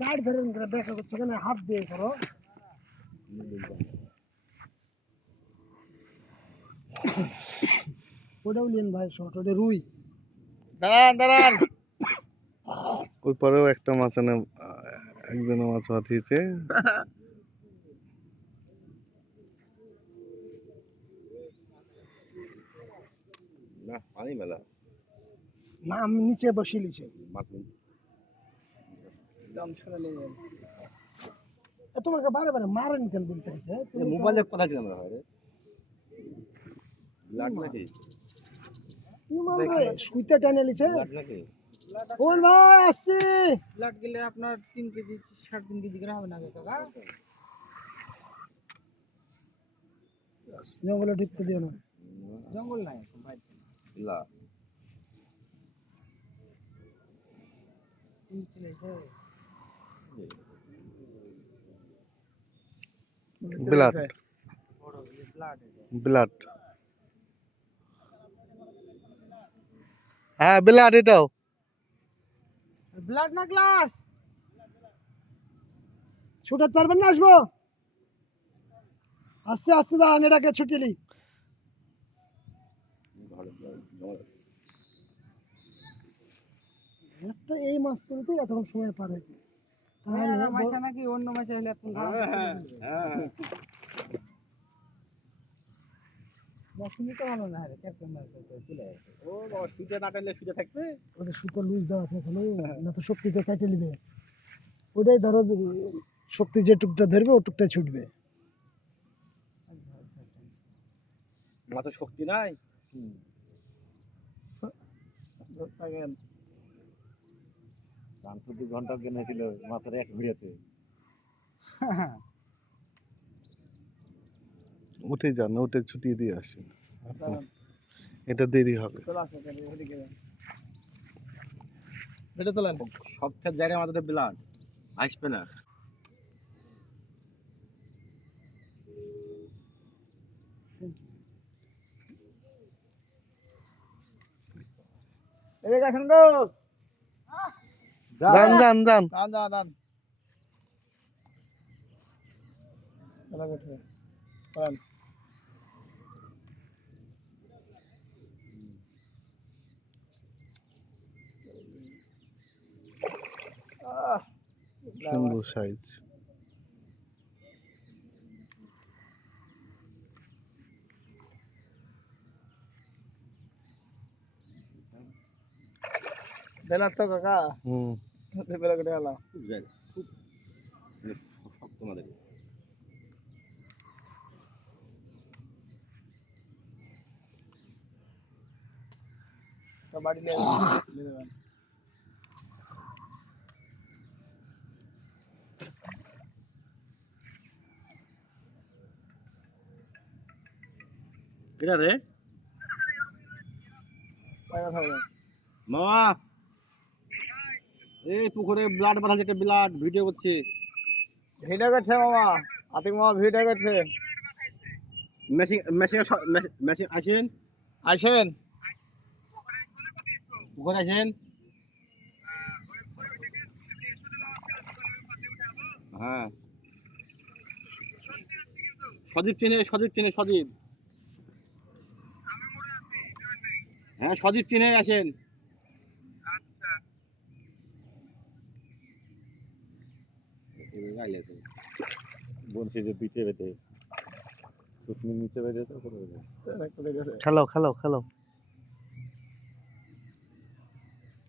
গাড়ি ধরে দেখা করছো কেন হাত দিয়ে করো ওটাও নিন ভাই শর্ট ওটা রুই দাঁড়ান ওই পরেও একটা মাছ এনে একজনে মাছ মাতিয়েছে না পানি মেলা না আমি নিচে বসিয়ে লিছে তোমাকে বারে বারে মারেন কেন বলতে আছে মোবাইলে কথা ছিল না রে লাগ নাকি কি মারবে সুইতে টেনে লিছে লাগ নাকি ওল ভাই আসছি ব্লাড গেলে আপনার 3 কেজি 3.5 কেজি করে হবে না কাকা জঙ্গলে ঢুকতে দিও না জঙ্গল নাই ভাই লা ব্লাড ব্লাড হ্যাঁ ব্লাড এটাও ব্লাড না গ্লাস ছুটাতে পারবেন না আসবো আস্তে আস্তে দাঁড়ান এটাকে ছুটিলি একটা এই মাছ তুলতে এতক্ষণ সময় পারে মাছ নাকি অন্য মাছ হলে এত বসনি তো ভালো না রে ক্যাপ্টেন মাছ চলে ও বাবা সুইটা না টানলে সুইটা থাকবে ওটা সুতো লুজ দেওয়া আছে এখনো না তো শক্তিতে কেটে নিবে ওটাই ধরো শক্তি যে টুকটা ধরবে ও টুকটা ছুটবে মাছের শক্তি নাই তো 2 ঘন্টা কিনেছিল মাছের এক ভিড়েতে উঠে যান উঠে ছুটিয়ে দিয়ে আসেন এটা দেরি হবে এটা তোলেন সবচেয়ে জায়গায় আমাদের ব্লাড আসবে না এই দেখেন গো যান যান যান দান চলা গেছে পান সুন্দর সাইজ বেলা তো কাকা হুম বেলা করে আলা খুব জায়গা খুব শক্ত আমাদের বাড়ি নিয়ে যাবেন এটা রে মামা এই পুকুরে ব্লাড বানাচ্ছে একটা ব্লাড ভিডিও করছি ভিডিও করছে মামা আতিক মামা ভিডিও করছে মেশিন মেশিন মেশিন আসেন আসেন পুকুরে আসেন হ্যাঁ সদীপ সদীপ হ্যাঁ সদীপ চিনে আসেন বলছি যে পিঠে বেঁধে নিচে বেঁধে তো খেলো খেলো খেলো